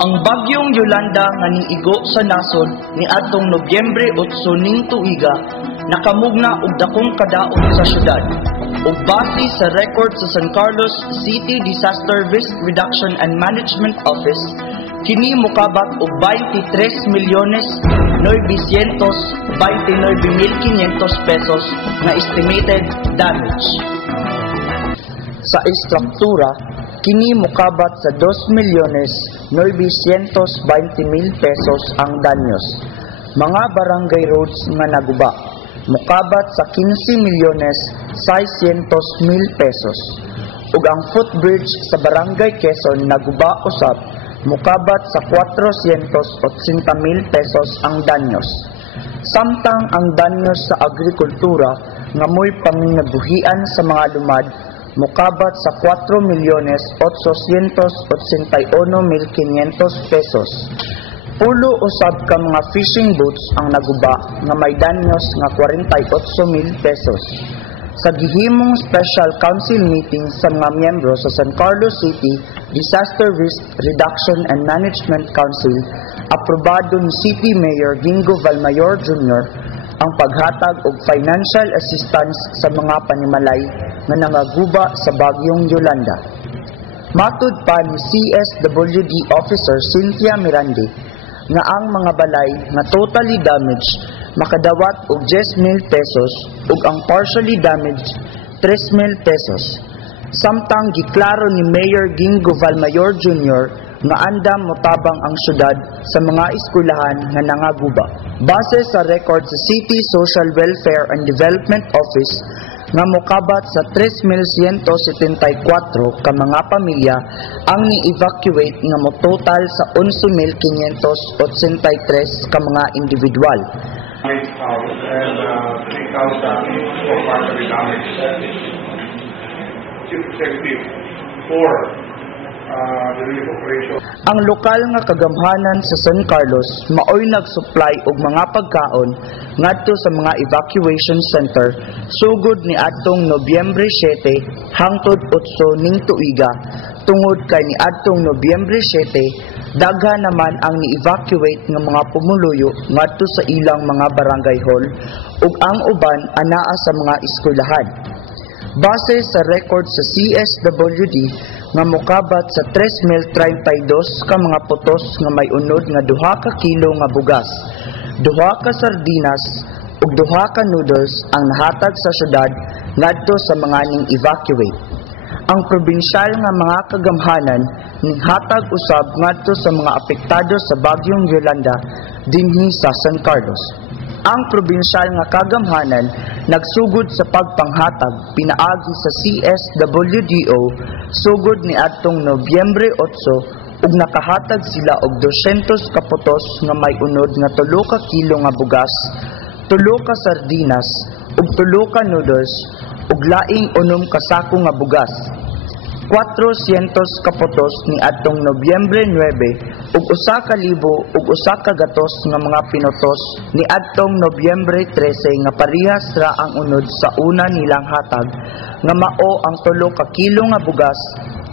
Ang bagyong Yolanda nga niigo sa nasod ni atong Nobyembre 8 ning tuiga nakamugna og dakong kadaot sa syudad. Ug base sa record sa San Carlos City Disaster Risk Reduction and Management Office, kini mokabat og 23,929,500 pesos na estimated damage. Sa estruktura, kini mokabat sa 2,920,000 pesos ang danyos. Mga barangay roads nga naguba, mokabat sa 15,600,000 pesos. Ug ang footbridge sa barangay Quezon naguba usab, mokabat sa 480,000 pesos ang danyos. Samtang ang danyos sa agrikultura nga mo'y panginabuhian sa mga lumad, mokabat sa 4,881,500 pesos. Pulo usab ka mga fishing boats ang naguba nga may danyos nga 48,000 pesos. Sa gihimong special council meeting sa mga miyembro sa San Carlos City Disaster Risk Reduction and Management Council, aprobado ni City Mayor Gingo Valmayor Jr. ang paghatag og financial assistance sa mga panimalay nga nangaguba sa bagyong Yolanda. Matud pa ni CSWD Officer Cynthia Mirande nga ang mga balay nga totally damaged makadawat og 10,000 pesos ug ang partially damaged 3,000 pesos. Samtang giklaro ni Mayor Gingo Valmayor Jr. nga andam motabang ang syudad sa mga eskwelahan nga nangaguba. Base sa record sa City Social Welfare and Development Office nga mokabat sa 3,174 ka mga pamilya ang ni-evacuate nga mototal sa 11,583 ka mga individual. And 3,000 for partially damaged. Chief Executive for the relief operation. Ang lokal nga kagamhanan sa San Carlos maoy nagsupply og mga pagkaon ngadto sa mga evacuation center sugod ni atong Nobyembre 7 hangtod 8 ning tuiga. Tungod kay ni atong Nobyembre 7 daghan naman ang ni-evacuate nga mga pumuluyo ngadto sa ilang mga barangay hall ug ang uban anaa sa mga eskwelahan. Base sa record sa CSWD nga mokabat sa 3,032 ka mga putos nga may unod nga 2 ka kilo nga bugas, 2 ka sardinas ug 2 ka noodles ang nahatag sa syudad ngadto sa mga ning evacuate. Ang probinsyal nga mga kagamhanan ninghatag usab ngadto sa mga apektado sa bagyong Yolanda dinhi sa San Carlos. Ang probinsyal nga kagamhanan nagsugod sa pagpanghatag pinaagi sa CSWDO sugod ni atong Nobyembre 8 ug nakahatag sila og 200 ka putos nga may unod nga 3 ka kilo nga bugas, 3 ka sardinas ug 3 ka noodles ug laing 6 ka sako nga bugas. 400 ka putos ni atong Nobyembre 9 ug 1,000 ug 1 ka gatos nga mga pinutos ni atong Nobyembre 13 nga parehas ra ang unod sa una nilang hatag nga mao ang 3 ka kilo nga bugas,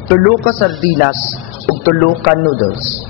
3 ka sardinas ug 3 ka noodles.